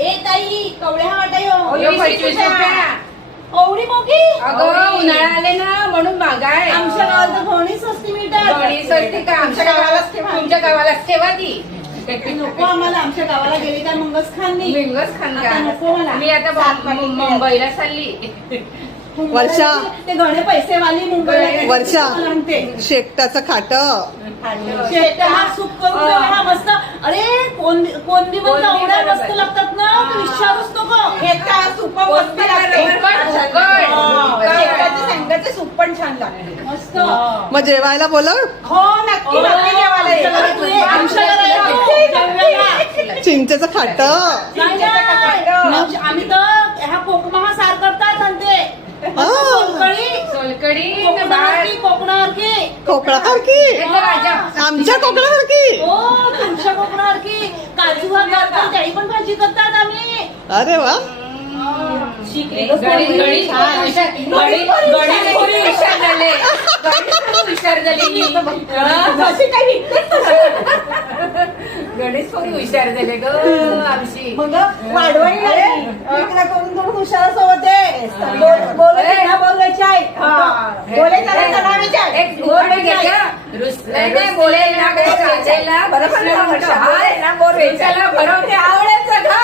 ए ताई कवड्या वाटायो एवढी मोठी अगं उन्हाळा आले ना म्हणून महागाय. आमच्या गावात तर घोणी स्वस्ती मिळतात. घोणी स्वस्ती का आमच्या गावालाच ठेवा, तुमच्या गावालाच ठेवा ती. नको आम्हाला आमच्या गावाला गेली काय मंगस खान नाही. लिंगच खान आता नको मला. मी आता मुंबईला चालली. वर्षा ते घणे पैसेवाली मुंबईला गेली. वर्षा मला म्हणते. शेकटाचं खाट शेकटा हा सूप करून दे, हा मस्त. अरे कोणबी पण एवढ्या मस्त लागतात ना तू विचारूच नको. हेचा सूप मस्त लागते. शेंगाचे सूप पण छान लागते. मस्त. मग जेवायला बोलव. हो नक्की नक्की जेवायला ये. तू ये, आमच्या घराला ये. जेवायला. चिंचेचं खाट नाही, नाही. आम्ही तर ह्या कोकमा सार करतात म्हणते. सोलकडी कोकणासारखी कोकणासारखी आमच्या कोकणासारखी. हो तुमच्या कोकणासारखी काजू भात घालतात त्याही पण भाजी करतात आम्ही. अरे वा शिकली हुशार झाली. गणेशपुरी हुशार झाले ग आमची. मग वाढवायला लागली. इकडे करून दोन हुशार सोबत आहे. बोलायचे आहे. बोलायचं नाही तर नावाचे आहे. एक गोड घेतला रुसल्याने बोलायला बरोबर भरवते आवडायचं घा.